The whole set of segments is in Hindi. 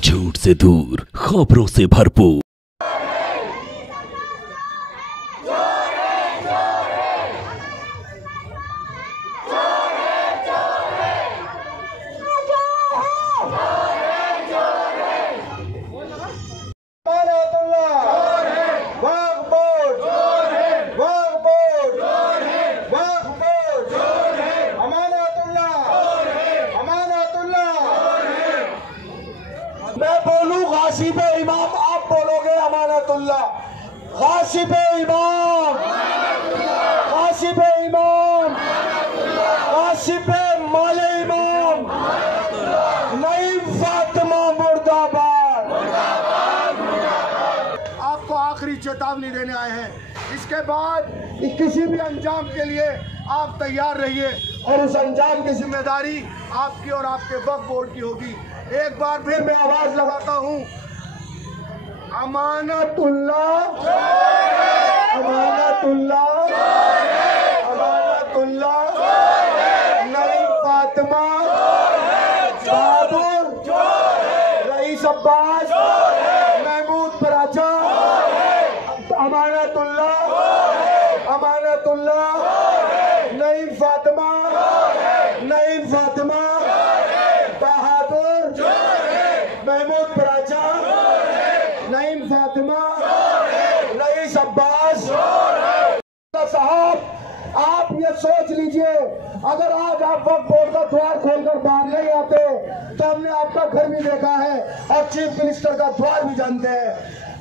झूठ से दूर, खबरों से भरपूर। मैं बोलूं गासिबे इमाम, आप बोलोगे अमानतुल्लाह। गासिबे इमाम, गासिबे इमाम, गासिबे माले इमाम, नई फातिमा मुर्दाबाद। आपको आखिरी चेतावनी देने आए हैं। इसके बाद किसी भी अंजाम के लिए आप तैयार रहिए और उस अंजाम की जिम्मेदारी आपकी और आपके वक्फ बोर्ड की होगी। एक बार फिर मैं आवाज लगाता हूँ, अमानतुल्लाह, अमानतुल्लाह, अमानतुल्लाह, नई फातिमा, बहादुर, रईस अब्बास, महमूद पराचा, अमानतुल्लाह, अमानतुल्लाह, नई फातिमा, नई फातिमा, बहादुर, महमूद पराचा, नईम फातिमा, रईस अब्बास। साहब, आप ये सोच लीजिए, अगर आज आप वक्फ बोर्ड का द्वार खोलकर बाहर नहीं आते तो हमने आपका घर भी देखा है और चीफ मिनिस्टर का द्वार भी जानते हैं।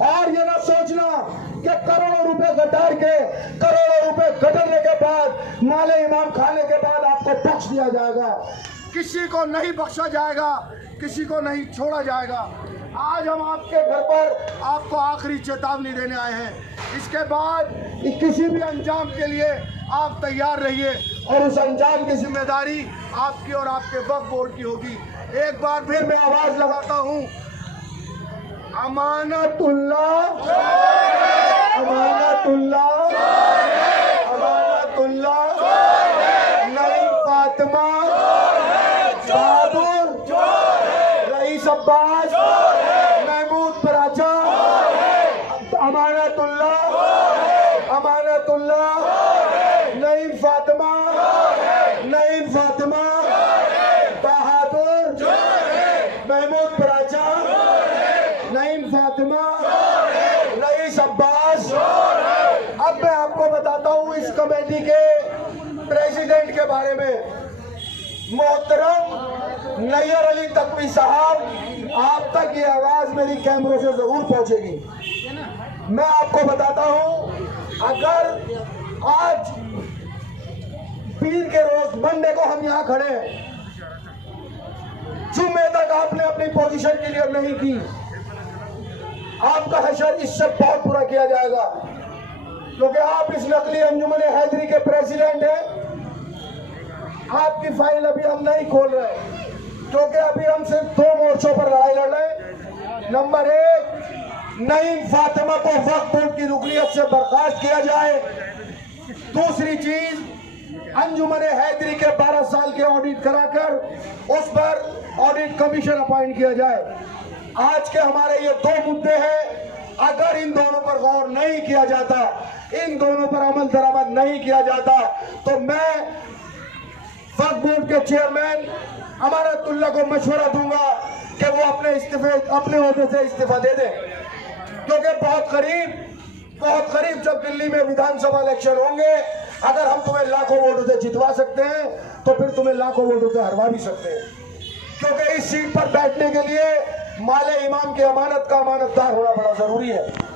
और ये ना सोचना कि करोड़ों रुपए गटार के, करोड़ों रुपए गटरने के बाद, माले इमाम खाने के बाद आपको बख्श दिया जाएगा। किसी को नहीं बख्शा जाएगा, किसी को नहीं छोड़ा जाएगा। आज हम आपके घर पर आपको आखिरी चेतावनी देने आए हैं। इसके बाद किसी भी अंजाम के लिए आप तैयार रहिए और उस अंजाम की जिम्मेदारी आपकी और आपके वक्फ बोर्ड की होगी। एक बार फिर मैं आवाज लगाता हूँ, अमानतुल्लाह, अमानतुल्लाह, अमानतुल्लाह, नई फातिमा, बहादुर, रईस अब्बास, महमूद पराचा, अमानतुल्लाह, अमानतुल्लाह, नई फातिमा, नई फातिमा, बहादुर, महमूद पराचा, नई फातिमा, रईस अब्बास। अब मैं आपको बताता हूँ इस कमेटी के प्रेसिडेंट के बारे में। मोहतरम नैयर अली तकवी साहब, आप तक ये आवाज मेरी कैमरों से जरूर पहुंचेगी। मैं आपको बताता हूं, अगर आज पीर के रोज मंडे को हम यहाँ खड़े हैं, जुम्मे तक आपने अपनी पोजीशन क्लियर नहीं की, आपका हशर इससे बहुत बुरा किया जाएगा, क्योंकि आप इस नकली अंजुमन हैदरी के प्रेसिडेंट हैं। आपकी फाइल अभी हम नहीं खोल रहे, क्योंकि अभी हम सिर्फ दो मोर्चों पर लड़ाई लड़ रहे हैं। नंबर एक, नईम फातिमा को वक्फ बोर्ड की रुकनियत से बर्खास्त किया जाए। दूसरी चीज, अंजुमन हैदरी के 12 साल के ऑडिट कराकर उस पर ऑडिट कमीशन अपॉइंट किया जाए। आज के हमारे ये दो मुद्दे हैं। अगर इन दोनों पर गौर नहीं किया जाता, इन दोनों पर अमल दरामद नहीं किया जाता, तो मैं वक्फ बोर्ड के चेयरमैन अमानतुल्लाह को मशवरा दूंगा कि वो अपने ओहदे से इस्तीफा दे दें, क्योंकि बहुत करीब जब दिल्ली में विधानसभा इलेक्शन होंगे, अगर हम तुम्हें लाखों वोटों से जितवा सकते हैं तो फिर तुम्हें लाखों वोटों से हरवा भी सकते हैं, क्योंकि इस सीट पर बैठने के लिए माले इमाम की अमानत का अमानतदार होना बड़ा जरूरी है।